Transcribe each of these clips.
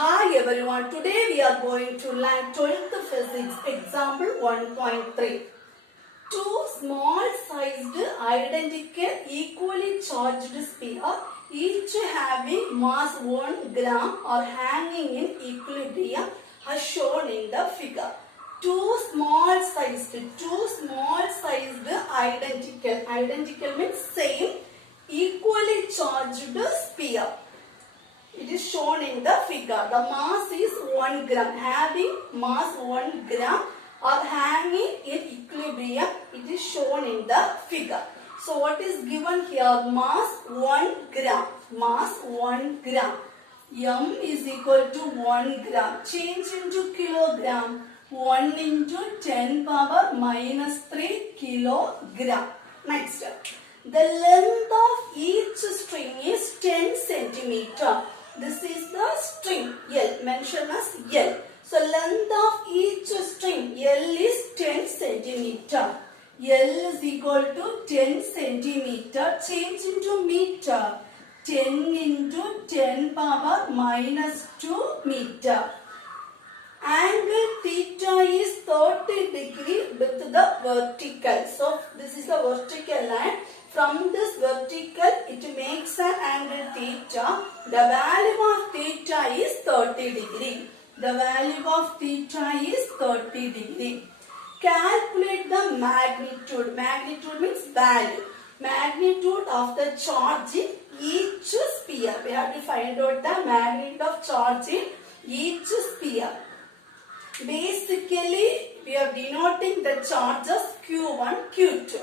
Hi everyone, today we are going to learn 12th physics example 1.3. Two small sized identical equally charged sphere each having mass 1 gram are hanging in equilibrium as shown in the figure. Two small sized identical means same equally charged sphere. It is shown in the figure. The mass is 1 gram. Having mass 1 gram or hanging in equilibrium. It is shown in the figure. So what is given here? Mass 1 gram. Mass 1 gram. M is equal to 1 gram. Change into kilogram. 1 into 10 power minus 3 kilogram. Next. The length of each string is 10 centimeter. This is the string L, mentioned as L. So length of each string L is 10 centimeter. L is equal to 10 centimeter. Change into meter. 10 into 10 power minus 2 meter. Angle theta is 30 degree with the vertical. So this is the vertical line. From this vertical, it makes an angle theta. The value of theta is 30 degree. The value of theta is 30 degree. Calculate the magnitude. Magnitude means value. Magnitude of the charge in each sphere. We have to find out the magnitude of charge in each sphere. Basically, we are denoting the charges Q1, Q2.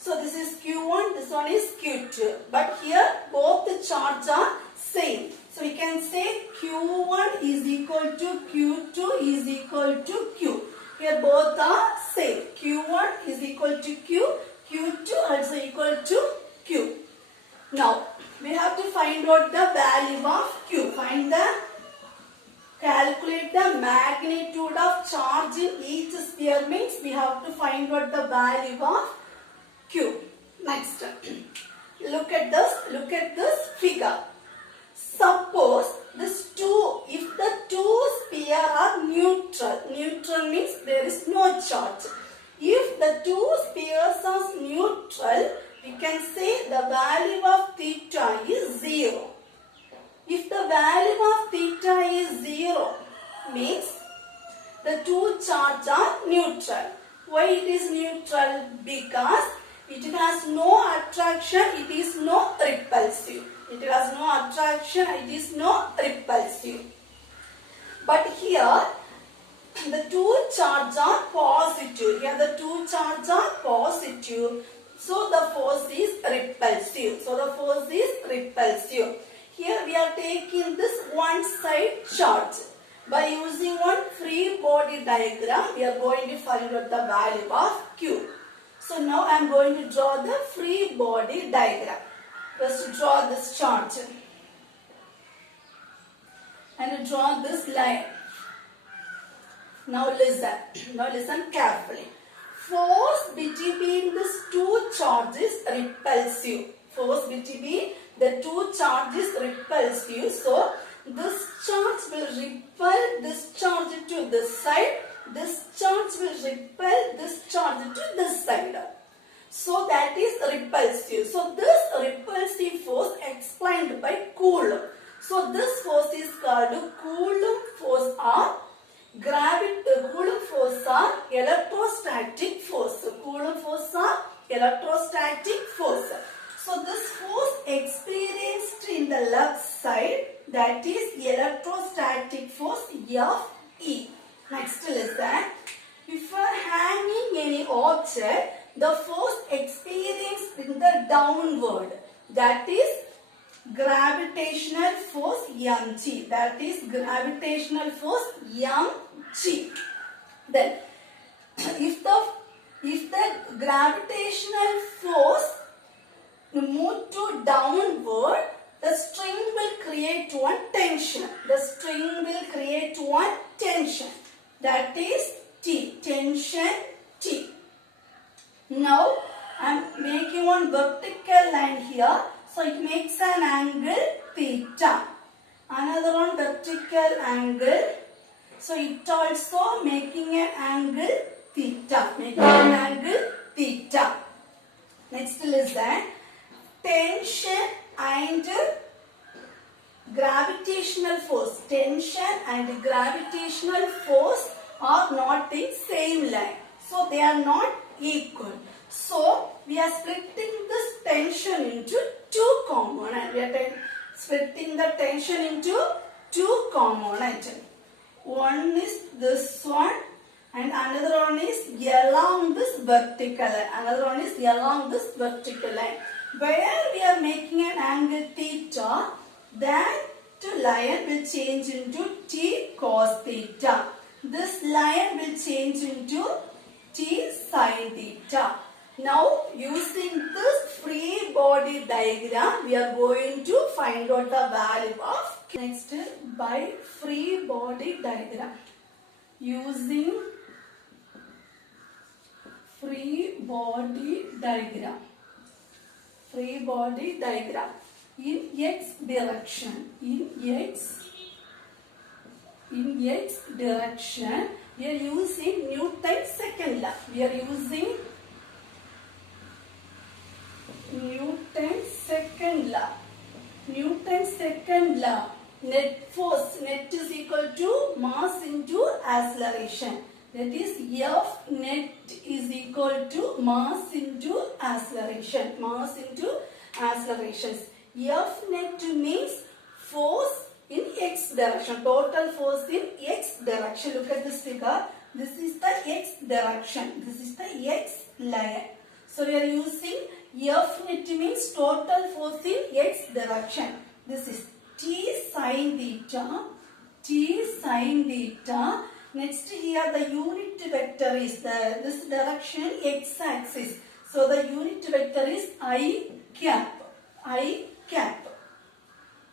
So this is Q1, this one is Q2. But here both the charges are same. So we can say Q1 is equal to Q2 is equal to Q. Here both are same. Q1 is equal to Q. Q2 also equal to Q. Now we have to find out the value of Q. Calculate the magnitude of charge in each sphere means we have to find out the value of Q. Next, look at this figure. Suppose if the two spheres are neutral. Neutral means there is no charge. If the two spheres are neutral, we can say the value of theta is 0. If the value of theta is 0, means the two charges are neutral. Why it is neutral? Because it has no attraction, it is no repulsive. It has no attraction, it is no repulsive. But here, the two charges are positive. Here the two charges are positive. So the force is repulsive. Here we are taking this one side charge. By using one free body diagram, we are going to find out the value of Q. So now I am going to draw the free body diagram. First draw this charge. And draw this line. Now listen carefully. Force between these two charges is repulsive. Force between the two charges is repulsive. So this charge will repel this charge to this side. This charge will repel this charge to this side. So that is repulsive. So this repulsive force explained by Coulomb. So this force is called Coulomb force or Coulomb force or electrostatic force. Coulomb force or electrostatic force. So this force experienced in the left side, that is electrostatic force Fe. Next listen. If you are hanging any object, the force experienced in the downward, that is gravitational force mg. That is gravitational force mg. Then, if the gravitational force move to downward, the string will create one tension. That is T. Tension T. Now I am making one vertical line here. So it makes an angle theta. another one vertical angle. So it also making an angle theta. Making an angle theta. Next listen. Tension and gravitational force. Tension and gravitational force are not in same line. So they are not equal. So we are splitting this tension into two components. We are splitting the tension into two components. One is this one and another one is along this vertical line. Another one is along this vertical line. Where we are making an angle theta, that line will change into t cos theta. This line will change into t sin theta. Now using this free body diagram, we are going to find out the value of next by free body diagram. Using free body diagram. Free body diagram. In x direction. In x direction, we are using Newton's second law. We are using Newton's second law. Newton's second law. Net force, net is equal to mass into acceleration. That is F net is equal to mass into acceleration. Mass into accelerations. F net means force in x direction. Total force in x direction. Look at this figure. This is the x direction. This is the x line. So we are using F net means total force in x direction. This is t sin theta. T sin theta. Next here the unit vector is this direction x axis. So the unit vector is I cap. I cap.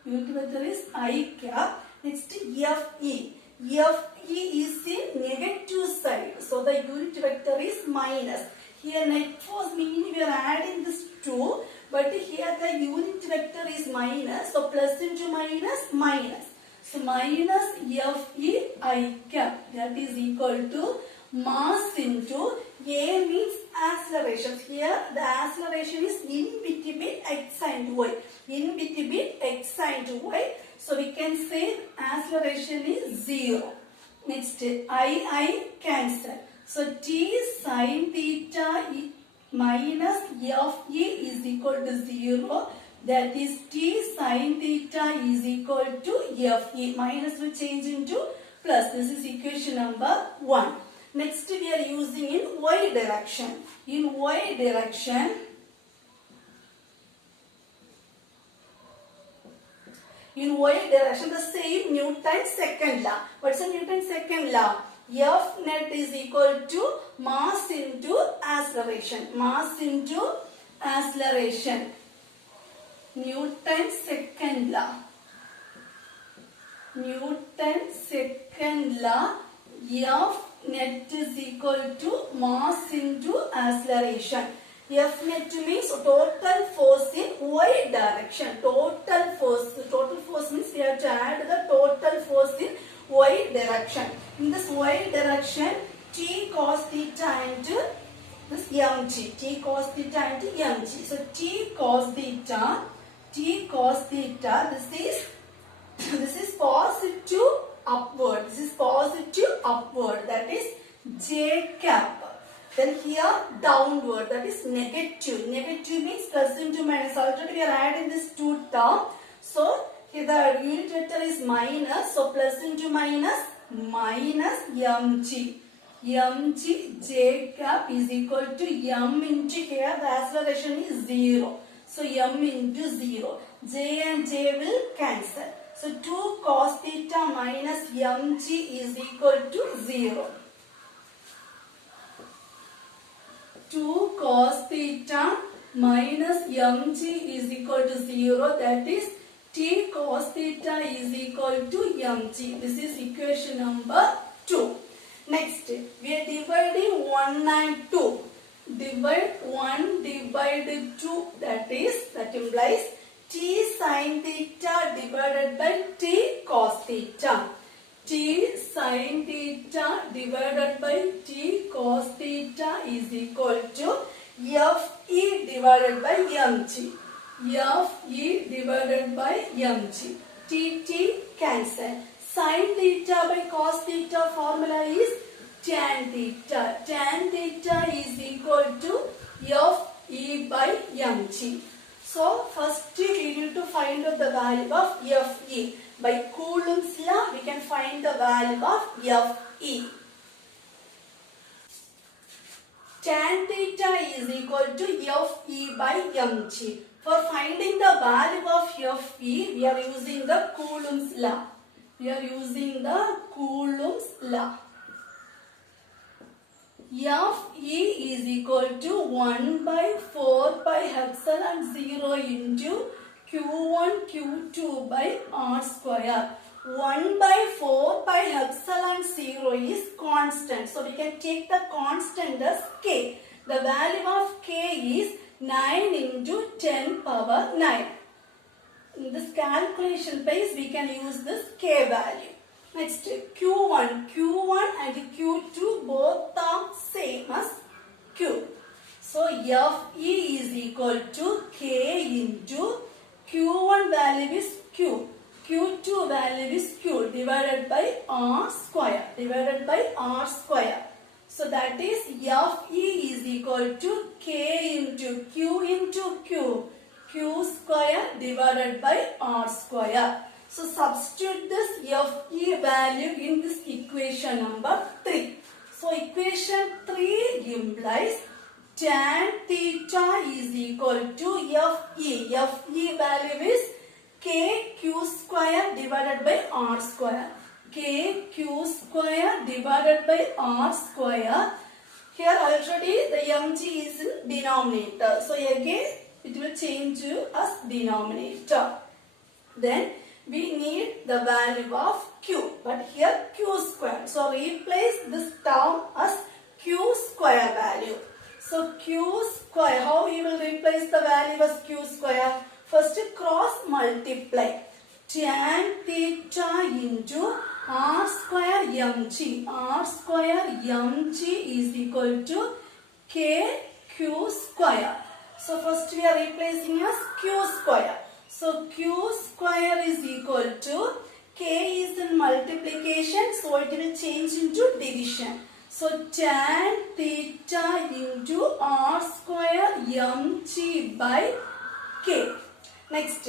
Unit vector is I cap. Next Fe. Fe is in negative side. So the unit vector is minus. Here net force meaning we are adding this 2. But here the unit vector is minus. So plus into minus, minus. So minus Fe I cap. That is equal to mass into A means acceleration. Here the acceleration is in between x and y. In between x and y. So we can say acceleration is 0. Next I cancel. So t sin theta minus Fe is equal to 0. That is t sin theta is equal to Fe. Minus will change into plus. This is equation number 1. Next we are using in y direction. In y direction, the same Newton's second law. What's the Newton's second law? F net is equal to mass into acceleration. Mass into acceleration. Newton's second law. Newton's second law. F net is equal to mass into acceleration. F net means total force in y direction. Total force means we have to add the total force in y direction. In this y direction, t cos theta and this mg. T cos theta and mg. So t cos theta. This is positive upward. This is positive upward. That is j cap. Then here downward. That is negative. Negative means plus into minus. Already we are adding this two term. So here the unit vector is minus. So plus into minus mg. Mg j cap is equal to m into here the acceleration is 0. So m into 0. J and j will cancel. So 2 cos theta minus mg is equal to 0. 2 cos theta minus mg is equal to 0. That is t cos theta is equal to mg. This is equation number 2. Next, we are dividing 1 and 2. Divide 1, divide 2. That implies t sin theta divided by t cos theta. T sin theta divided by t cos theta is equal to Fe divided by mg. Fe divided by mg. T cancel. Sin theta by cos theta formula is tan theta. Tan theta is equal to Fe by mg. So first we need to find out the value of Fe. By Coulomb's law we can find the value of Fe. Tan theta is equal to Fe by mg. For finding the value of Fe, we are using the Coulomb's law. We are using the Coulomb's law. Fe is equal to 1 by 4 pi epsilon 0 into Q1 Q2 by R square. 1 by 4 pi epsilon 0 is constant. So we can take the constant as k. The value of k is 9 into 10 power 9. In this calculation base we can use this k value. Next Q1 and Q2 both are same as Q. So Fe is equal to k into Q1 value is Q. Q2 value is Q divided by R square. So that is Fe is equal to k into Q. Q square divided by R square. So substitute this Fe value in this equation number 3. So equation 3 implies tan theta is equal to Fe. Fe value is kq square divided by R square. Kq square divided by R square. Here already the mg is in denominator. So again it will change to as denominator. Then we need the value of q, but here q square. So replace this term as q square value. So q square, how we will replace the value as q square? First cross multiply. Tan theta into R square mg. R square mg is equal to kq square. So first we are replacing as q square. So q square is equal to k is in multiplication, so it will change into division. So tan theta into R square mg by k. Next,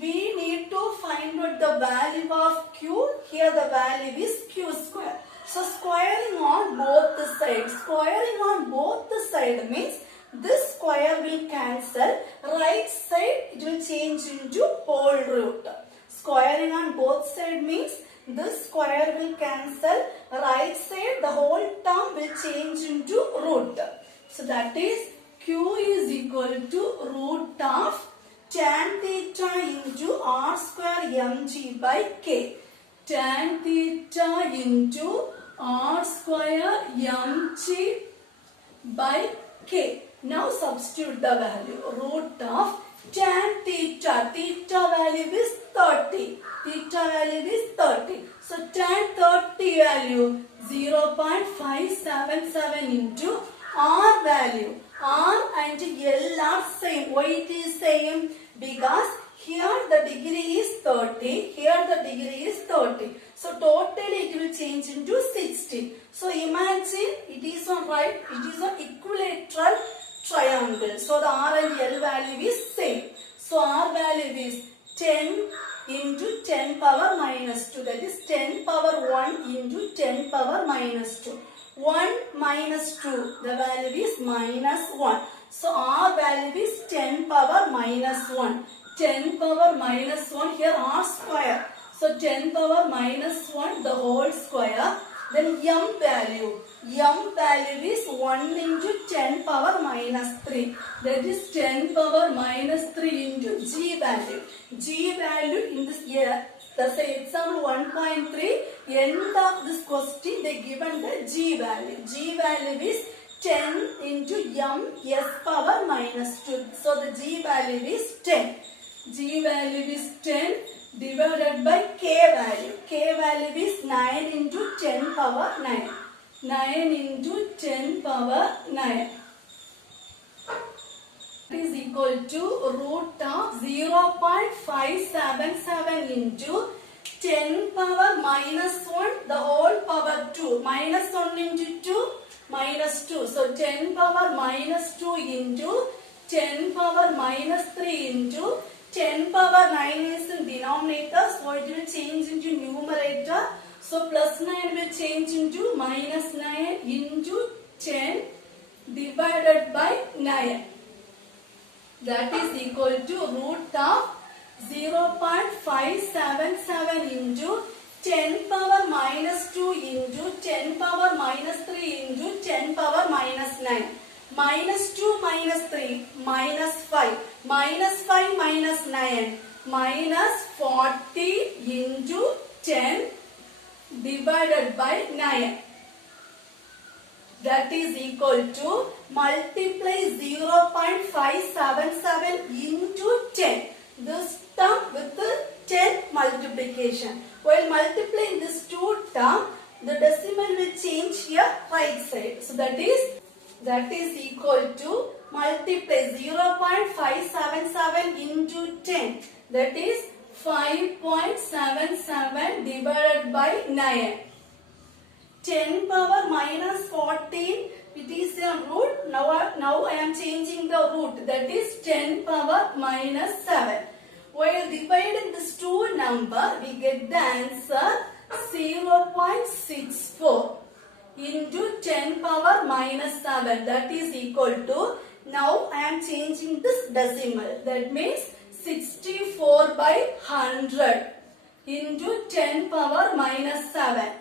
we need to find out the value of q. Here the value is q square. So squaring on both the sides. Squaring on both the sides means this square will cancel. Right side it will change into whole root. Squaring on both sides means this square will cancel. Right side the whole term will change into root. So that is q is equal to root of tan theta into R square mg by k. Tan theta into R square mg by k. Now substitute the value. Root of tan theta. Theta value is 30. So tan 30 value 0.577 into R value. R and L are same. Why it is same? Because here the degree is 30. Here the degree is 30. So totally it will change into 60. So imagine it is on right. It is an equilateral triangle. So the R and L value is same. So R value is 10 into 10 power minus 2. That is 10 power 1 into 10 power minus 2. 1 minus 2. The value is minus 1. So R value is 10 power minus 1. 10 power minus 1. Here R square. So 10 power minus 1 the whole square. Then m value. M value is 1 into 10 power minus 3. That is 10 power minus 3 into g value. G value in this year. Let's say example 1.3. End of this question they given the g value. G value is 10 into m s power minus 2. So the g value is 10. G value is 10 divided by K value. K value is 9 into 10 power 9. 9 into 10 power 9. Is equal to root of 0.577 into 10 power minus 1 the whole power 2. Minus 1 into 2 minus 2. So 10 power minus 2 into 10 power minus 3 into 10 power 9 is in denominator. So it will change into numerator. So plus 9 will change into minus 9 into 10 divided by 9. That is equal to root of 0.577 into 10 power minus 2 into 10 power minus 3 into 10 power minus 9. Minus 2 minus 3 minus 5. Minus 5 minus 9 minus 40 into 10 divided by 9. That is equal to multiply 0.577 into 10. This term with the 10 multiplication. While multiplying this two term, the decimal will change here right side. So that is equal to multiply 0.577 into 10. That is 5.77 divided by 9. 10 power minus 14, it is a root. Now I am changing the root. That is 10 power minus 7. While dividing this two number, we get the answer 0.64 into 10 power minus 7. That is equal to, now I am changing this decimal. That means 64 by 100 into 10 power minus 7.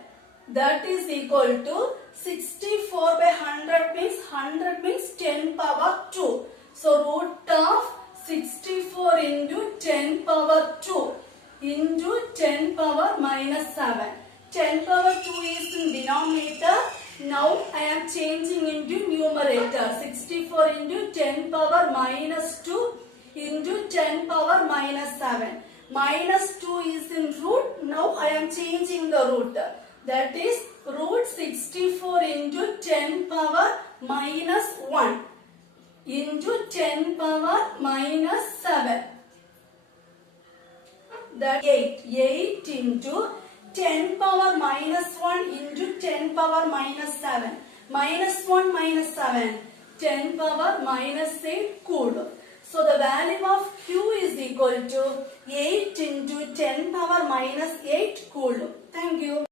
That is equal to 64 by 100 means 10 power 2. So root of 64 into 10 power 2 into 10 power minus 7. 10 power 2 is in denominator. Now I am changing into numerator. 64 into 10 power minus 2 into 10 power minus 7. Minus 2 is in root. Now I am changing the root. That is root 64 into 10 power minus 1 into 10 power minus 7. That 8. 8 into 10 power minus 1 into 10 power minus 7. Minus 1 minus 7. 10 power minus 8 coulomb. So the value of Q is equal to 8 into 10 power minus 8 coulomb. Thank you.